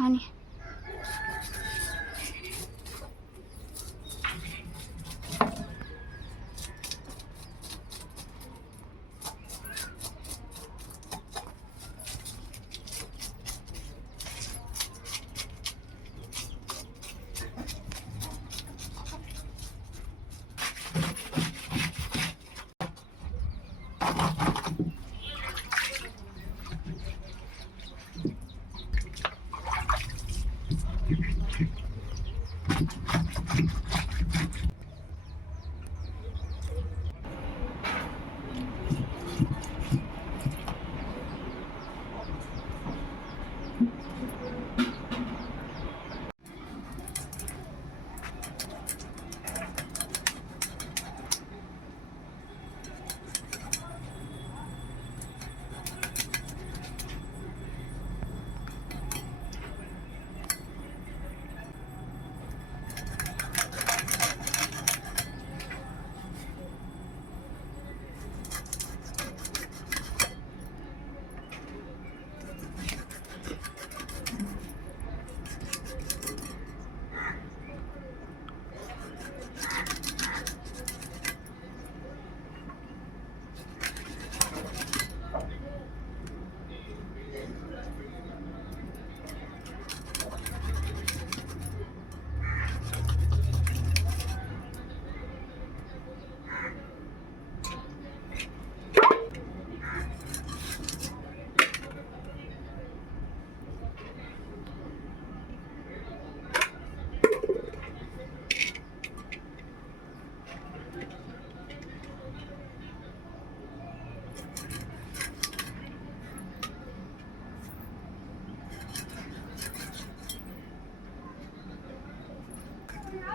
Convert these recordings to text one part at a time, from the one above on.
funny.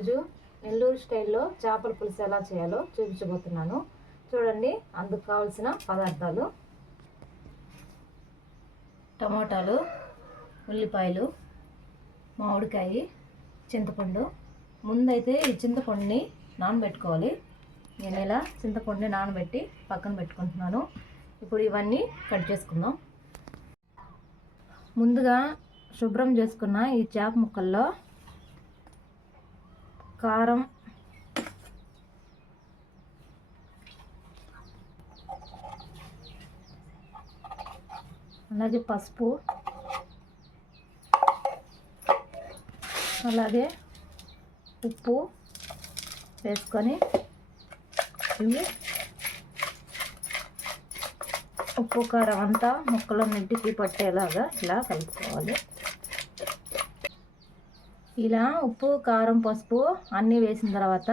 ఈరోజు నెల్లూరు స్టైల్లో చేపల పులుసు ఎలా చేయాలో చూపించబోతున్నాను. చూడండి అందుకు కావాల్సిన పదార్థాలు. టమోటాలు ఉల్లిపాయలు మామిడికాయ చింతపండు. ముందైతే ఈ చింతపండుని నానబెట్టుకోవాలి. నేను ఇలా చింతపండుని నానబెట్టి పక్కన పెట్టుకుంటున్నాను. ఇప్పుడు ఇవన్నీ కట్ చేసుకుందాం. ముందుగా శుభ్రం చేసుకున్న ఈ చేప ముక్కల్లో కారం. అలాగే పసుపు. అలాగే ఉప్పు వేసుకొని ఇవి ఉప్పు కారం అంతా ముక్కలన్నింటికి పట్టేలాగా ఇలా కలుపుకోవాలి. ఇలా ఉప్పు కారం పసుపు అన్నీ వేసిన తర్వాత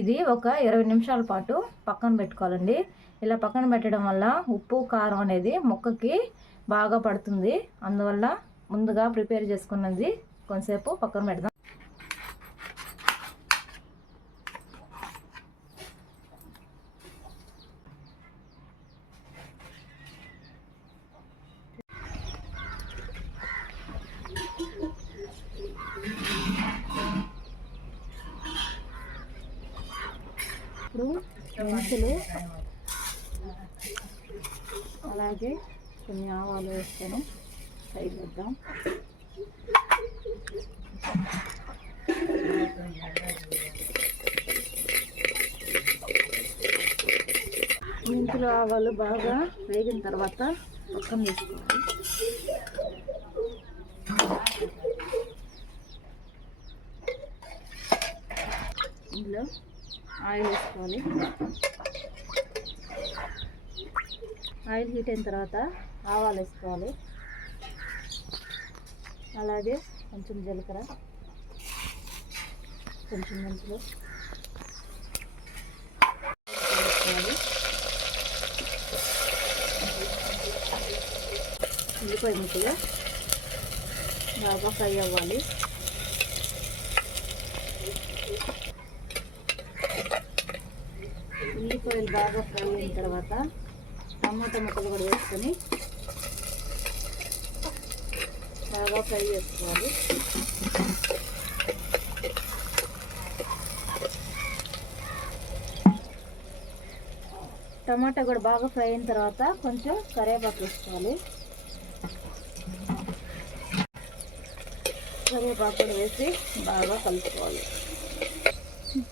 ఇది ఒక ఇరవై నిమిషాల పాటు పక్కన పెట్టుకోవాలండి. ఇలా పక్కన పెట్టడం వల్ల ఉప్పు కారం అనేది ముక్కకి బాగా పడుతుంది. అందువల్ల ముందుగా ప్రిపేర్ చేసుకున్నది కొంతసేపు పక్కన పెడదాం ఇప్పుడు మెంతులు అలాగే కొన్ని ఆవాలు వేస్తాను. సైడ్ వద్దాం. మెంతులు ఆవాలు బాగా వేగిన తర్వాత పక్కన తీసుకోవాలి ఇందులో ఆయిల్ వేసుకోవాలి ఆయిల్ హీట్ అయిన తర్వాత ఆవాలు వేసుకోవాలి. అలాగే కొంచెం జీలకర్ర కొంచెం మెంతులు వేసుకోవాలి. ఉల్లిపాయ ముక్కలు బాగా ఫ్రై అవ్వాలి. ఉల్లిపాయలు బాగా ఫ్రై అయిన తర్వాత టమాటా ముక్కలు కూడా వేసుకొని బాగా ఫ్రై చేసుకోవాలి. టమాటా కూడా బాగా ఫ్రై అయిన తర్వాత కొంచెం కరివేపాకు వేసుకోవాలి. కరివేపాకు కూడా వేసి బాగా కలుపుకోవాలి.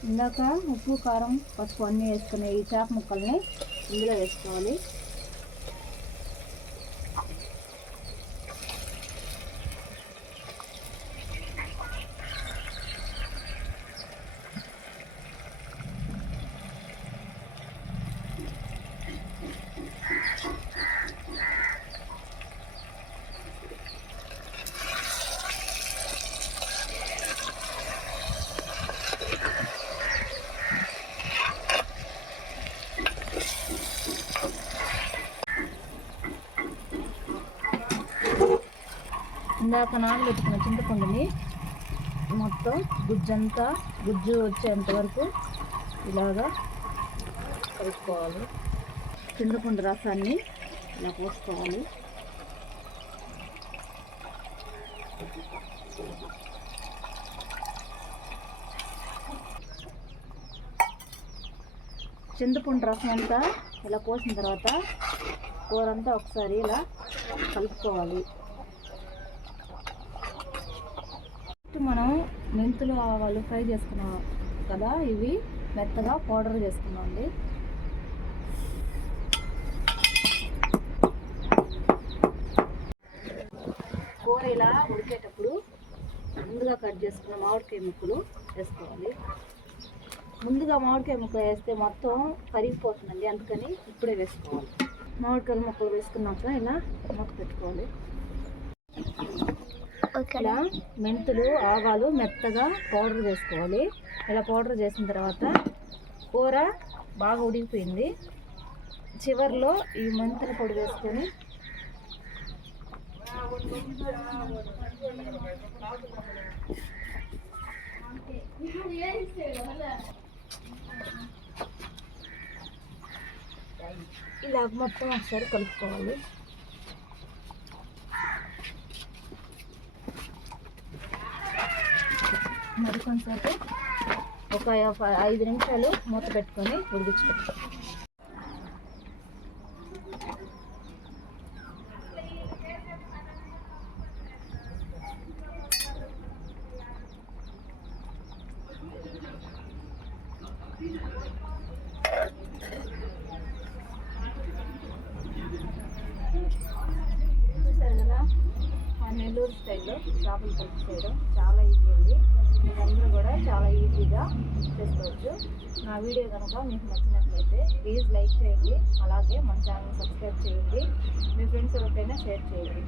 ఇందాక ఉప్పు కారం పసుపు అన్నీ వేసుకునే ఈ చేప ముక్కల్ని ఇందులో వేసుకోవాలి. ఇందాక నానబెట్టుకున్న చింతపండుని మొత్తం గుజ్జంతా గుజ్జు వచ్చేంత వరకు ఇలాగా కలుపుకోవాలి. చింతపండు రసాన్ని ఇలా పోసుకోవాలి. చింతపండు రసం అంతా ఇలా పోసిన తర్వాత కూర అంతా ఒకసారి ఇలా కలుపుకోవాలి. మనం మెంతులు ఆవాలు ఫ్రై చేసుకున్నాం కదా ఇవి మెత్తగా పౌడర్ చేసుకున్నాం అండి. కూర ఇలా ఉడికేటప్పుడు ముందుగా కట్ చేసుకున్న మామిడికాయ ముక్కలు వేసుకోవాలి. ముందుగా మామిడికాయ ముక్కలు వేస్తే మొత్తం కరిగిపోతుందండి అందుకని ఇప్పుడే వేసుకోవాలి. మామిడికాయ ముక్కలు వేసుకున్నాక ఇలా మూత పెట్టుకోవాలి. ఇలా మెంతులు ఆవాలు మెత్తగా పౌడర్ చేసుకోవాలి ఇలా పౌడర్ చేసిన తర్వాత కూర బాగా ఉడికిపోయింది. చివర్లో ఈ మెంతుల పొడి వేసుకొని ఇలా మొత్తం ఒకసారి కలుపుకోవాలి. మరి కొంచెంసేపు ఒక ఐదు నిమిషాలు మూత పెట్టుకొని ఉడికించుకుంటాం నెల్లూరు స్టైల్లో చేపలు కలిపి చేయడం చాలా ఈజీ అండి. మీరందరూ కూడా చాలా ఈజీగా చేసుకోవచ్చు. నా వీడియో కనుక మీకు నచ్చినట్లయితే ప్లీజ్ లైక్ చేయండి. అలాగే మన ఛానల్ సబ్స్క్రైబ్ చేయండి. మీ ఫ్రెండ్స్ ఎవరికైనా షేర్ చేయండి.